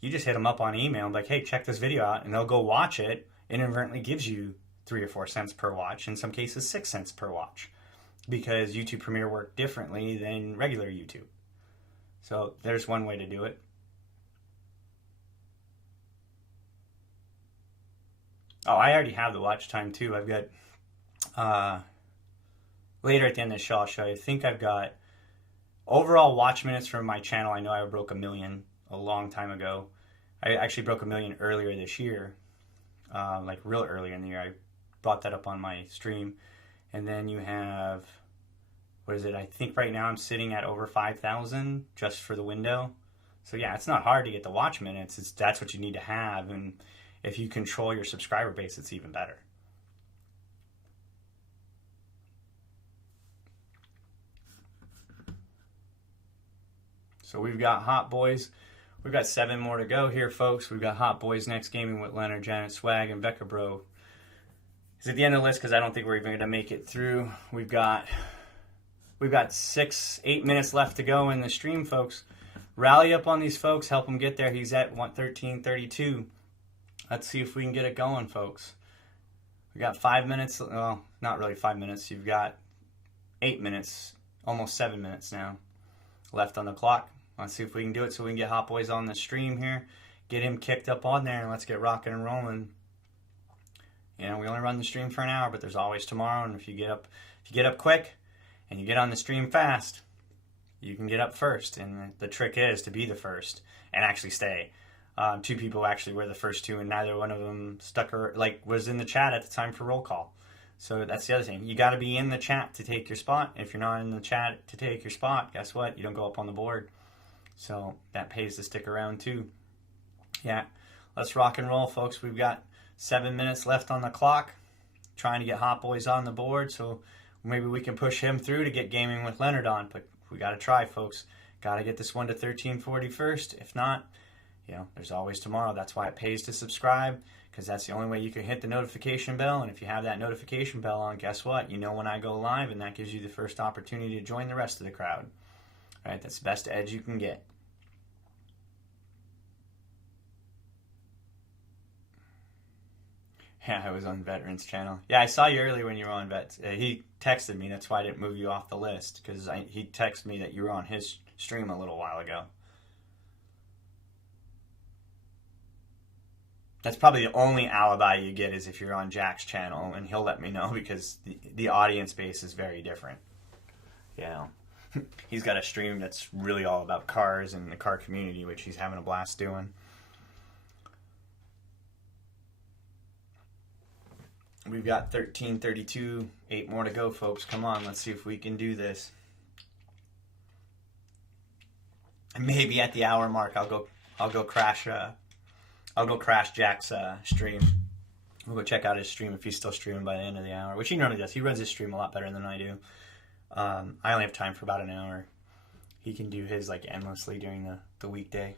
you just hit them up on email and like, hey, check this video out, and they'll go watch it. It inadvertently gives you 3 or 4 cents per watch, in some cases 6 cents per watch, because YouTube Premiere worked differently than regular YouTube. So there's one way to do it. Oh, I already have the watch time too. I've got, later at the end of the show, I'll show you. I think I've got overall watch minutes from my channel. I know I broke 1 million a long time ago. I actually broke 1 million earlier this year, like real earlier in the year. I brought that up on my stream. And then you have, what is it? I think right now I'm sitting at over 5,000 just for the window. So yeah, it's not hard to get the watch minutes. That's what you need to have. And if you control your subscriber base, it's even better. So we've got Hot Boys. We've got 7 more to go here, folks. We've got Hot Boys next gaming with Leonard, Janet, Swag, and Becca Bro. It's at the end of the list because I don't think we're even going to make it through. We've got 8 minutes left to go in the stream, folks. Rally up on these folks. Help him get there. He's at 13:32. Let's see if we can get it going, folks. We got 5 minutes. Well, not really 5 minutes. You've got 8 minutes, almost 7 minutes now left on the clock. Let's see if we can do it so we can get Hot Boys on the stream here. Get him kicked up on there, and let's get rocking and rolling. You know, we only run the stream for an hour, but there's always tomorrow. And if you get up quick and you get on the stream fast, you can get up first. And the trick is to be the first and actually stay. 2 people actually were the first 2, and neither one of them was in the chat at the time for roll call. So that's the other thing. You got to be in the chat to take your spot. If you're not in the chat to take your spot, guess what? You don't go up on the board. So that pays to stick around too. Yeah, let's rock and roll, folks. We've got 7 minutes left on the clock. Trying to get Hot Boys on the board, so maybe we can push him through to get gaming with Leonard on. But we got to try, folks. Got to get this one to 1340 first. If not, you know, there's always tomorrow. That's why it pays to subscribe, because that's the only way you can hit the notification bell. And if you have that notification bell on, guess what? You know when I go live, and that gives you the first opportunity to join the rest of the crowd. All right, that's the best edge you can get. Yeah, I was on Veterans channel. Yeah, I saw you earlier when you were on Vets. He texted me. That's why I didn't move you off the list, because he texted me that you were on his stream a little while ago. That's probably the only alibi you get, is if you're on Jack's channel, and he'll let me know, because the audience base is very different. Yeah. He's got a stream that's really all about cars and the car community, which he's having a blast doing. We've got 13:32, 8 more to go, folks. Come on, let's see if we can do this. And maybe at the hour mark, I'll go crash Jack's stream. We'll go check out his stream if he's still streaming by the end of the hour, which he normally does. He runs his stream a lot better than I do. I only have time for about an hour. He can do his like endlessly during the weekday.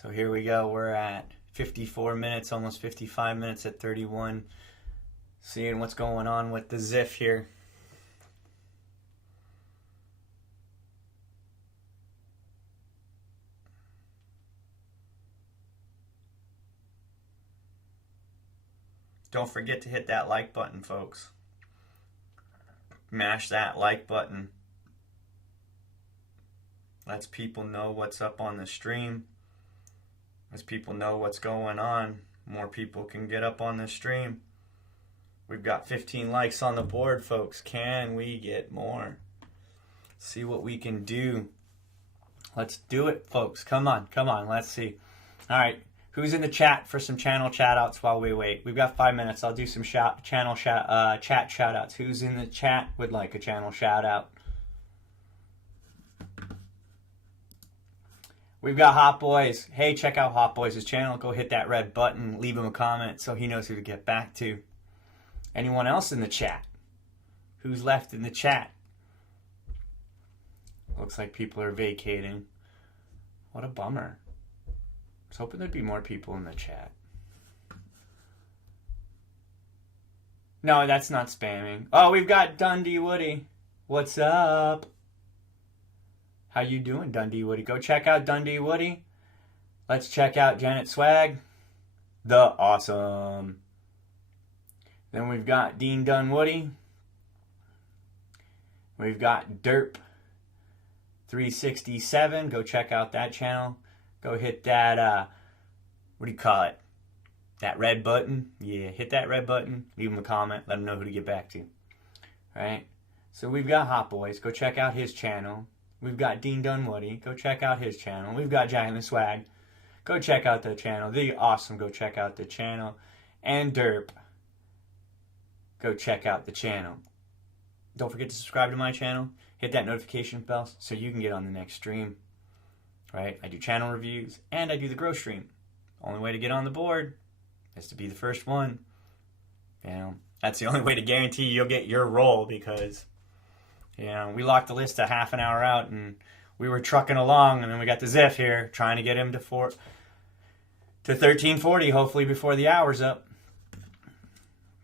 So here we go. We're at 54 minutes, almost 55 minutes at 31. Seeing what's going on with the Ziff here. Don't forget to hit that like button, folks. Mash that like button. Lets people know what's up on the stream. Lets people know what's going on. More people can get up on the stream. We've got 15 likes on the board, folks. Can we get more? See what we can do. Let's do it, folks. Come on, come on. Let's see. All right. Who's in the chat for some channel shout-outs while we wait? We've got 5 minutes. I'll do some chat shout-outs. Who's in the chat would like a channel shout-out? We've got Hot Boys. Hey, check out Hot Boys' channel. Go hit that red button. Leave him a comment so he knows who to get back to. Anyone else in the chat? Who's left in the chat? Looks like people are vacating. What a bummer. I was hoping there'd be more people in the chat. No, that's not spamming. Oh, we've got Dundee Woody. What's up? How you doing, Dundee Woody? Go check out Dundee Woody. Let's check out Janet Swag. The Awesome. Then we've got Dean Dunwoody. We've got Derp 367. Go check out that channel. Go hit that, what do you call it? That red button. Yeah, hit that red button. Leave him a comment. Let him know who to get back to. All right? So we've got Hot Boys. Go check out his channel. We've got Dean Dunwoody. Go check out his channel. We've got Jack and the Swag. Go check out the channel. The Awesome. Go check out the channel. And Derp. Go check out the channel. Don't forget to subscribe to my channel. Hit that notification bell so you can get on the next stream. Right? I do channel reviews and I do the grow stream. Only way to get on the board is to be the first one. You know, that's the only way to guarantee you'll get your role because, you know, we locked the list a half an hour out and we were trucking along and then we got the Ziff here trying to get him to 1340 hopefully before the hour's up.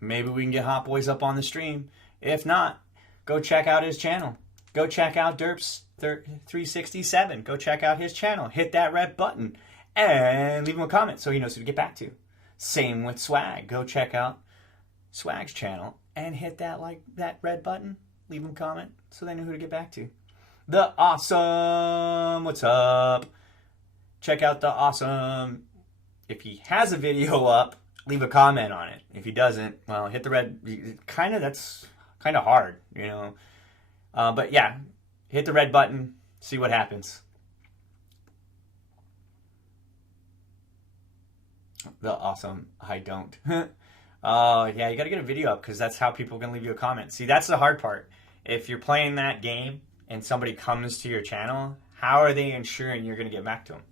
Maybe we can get Hot Boys up on the stream. If not, go check out his channel. Go check out Derps 367. Go check out his channel. Hit that red button and leave him a comment so he knows who to get back to. Same with Swag. Go check out Swag's channel and hit that red button. Leave him a comment so they know who to get back to. The Awesome. What's up? Check out The Awesome. If he has a video up, leave a comment on it. If he doesn't, well, hit the red. That's kind of hard, you know. But yeah, hit the red button, see what happens. The Awesome. I don't. Yeah, you got to get a video up because that's how people can leave you a comment. See, that's the hard part. If you're playing that game and somebody comes to your channel, how are they ensuring you're going to get back to them?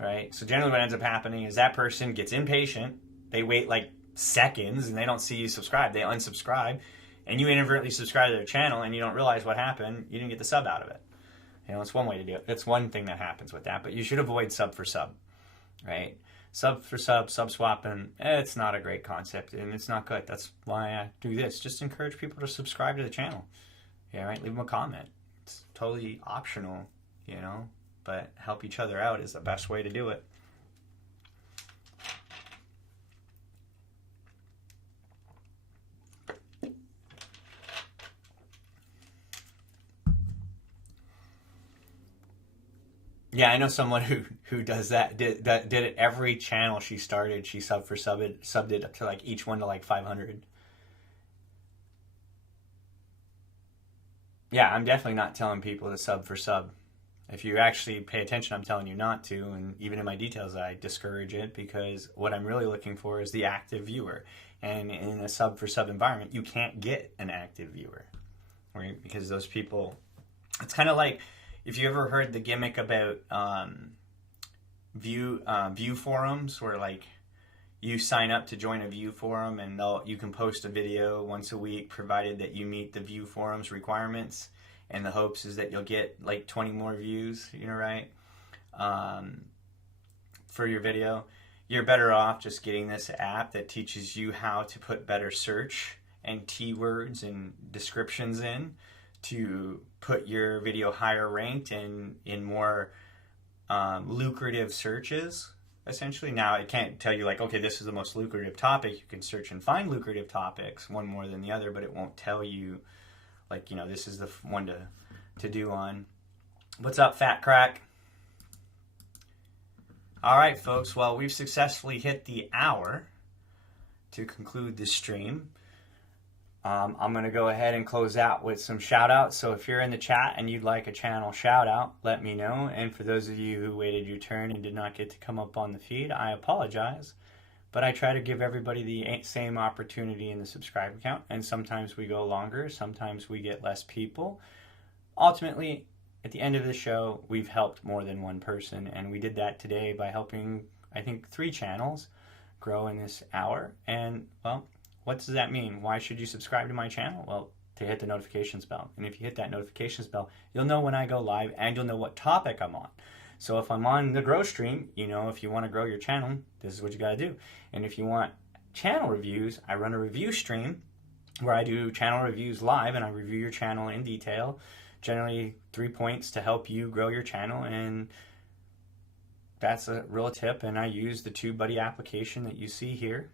Right? So generally what ends up happening is that person gets impatient. They wait like seconds and they don't see you subscribe. They unsubscribe. And you inadvertently subscribe to their channel and you don't realize what happened. You didn't get the sub out of it. You know, it's one way to do it. It's one thing that happens with that. But you should avoid sub for sub. Right? Sub for sub, sub swapping. It's not a great concept and it's not good. That's why I do this. Just encourage people to subscribe to the channel. Yeah, right? Leave them a comment. It's totally optional, you know. But help each other out is the best way to do it. Yeah, I know someone who does that. Did it every channel she started. She subbed it up to like each one to like 500. Yeah, I'm definitely not telling people to sub for sub. If you actually pay attention, I'm telling you not to. And even in my details, I discourage it because what I'm really looking for is the active viewer. And in a sub for sub environment, you can't get an active viewer, right? Because those people, it's kind of like, if you ever heard the gimmick about view forums where like you sign up to join a view forum and you can post a video once a week provided that you meet the view forum's requirements, and the hopes is that you'll get like 20 more views, you know, right? for your video, you're better off just getting this app that teaches you how to put better search and keywords and descriptions in to put your video higher ranked and in more lucrative searches, essentially. Now, it can't tell you like, okay, this is the most lucrative topic. You can search and find lucrative topics, one more than the other, but it won't tell you like, you know, this is the one to do on. What's up, Fat Crack? All right, folks. Well, we've successfully hit the hour to conclude this stream. I'm going to go ahead and close out with some shout outs. So if you're in the chat and you'd like a channel shout out, let me know. And for those of you who waited your turn and did not get to come up on the feed, I apologize. But I try to give everybody the same opportunity in the subscriber count. And sometimes we go longer, sometimes we get less people. Ultimately, at the end of the show, we've helped more than one person. And we did that today by helping, I think, 3 channels grow in this hour. And, well, what does that mean? Why should you subscribe to my channel? Well, to hit the notifications bell. And if you hit that notifications bell, you'll know when I go live and you'll know what topic I'm on. So if I'm on the grow stream, you know, if you want to grow your channel, this is what you got to do. And if you want channel reviews, I run a review stream where I do channel reviews live and I review your channel in detail. Generally 3 points to help you grow your channel, and that's a real tip. And I use the TubeBuddy application that you see here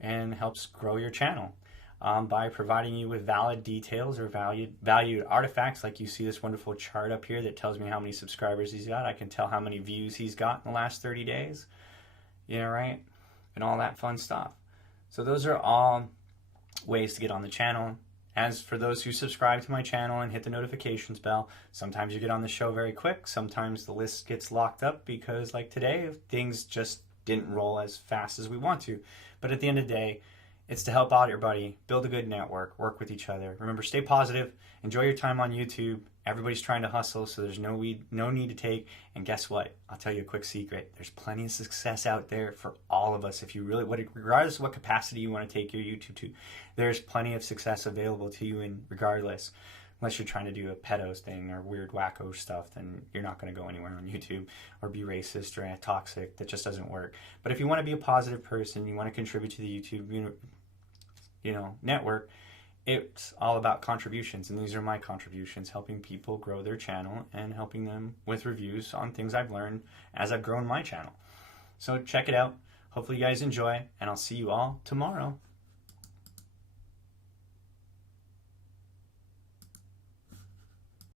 and helps grow your channel by providing you with valid details or valued artifacts. Like you see this wonderful chart up here that tells me how many subscribers he's got. I can tell how many views he's got in the last 30 days, you know, right? And all that fun stuff. So those are all ways to get on the channel. As for those who subscribe to my channel and hit the notifications bell, sometimes you get on the show very quick. Sometimes the list gets locked up because, like today, things just didn't roll as fast as we want to. But at the end of the day, it's to help out your buddy, build a good network, work with each other. Remember, stay positive, enjoy your time on YouTube. Everybody's trying to hustle, so there's no need to take. And guess what? I'll tell you a quick secret. There's plenty of success out there for all of us. If you really, regardless of what capacity you want to take your YouTube to, there's plenty of success available to you in regardless. Unless you're trying to do a pedos thing or weird wacko stuff, then you're not going to go anywhere on YouTube or be racist or toxic. That just doesn't work. But if you want to be a positive person, you want to contribute to the YouTube, network, it's all about contributions. And these are my contributions, helping people grow their channel and helping them with reviews on things I've learned as I've grown my channel. So check it out. Hopefully you guys enjoy, and I'll see you all tomorrow.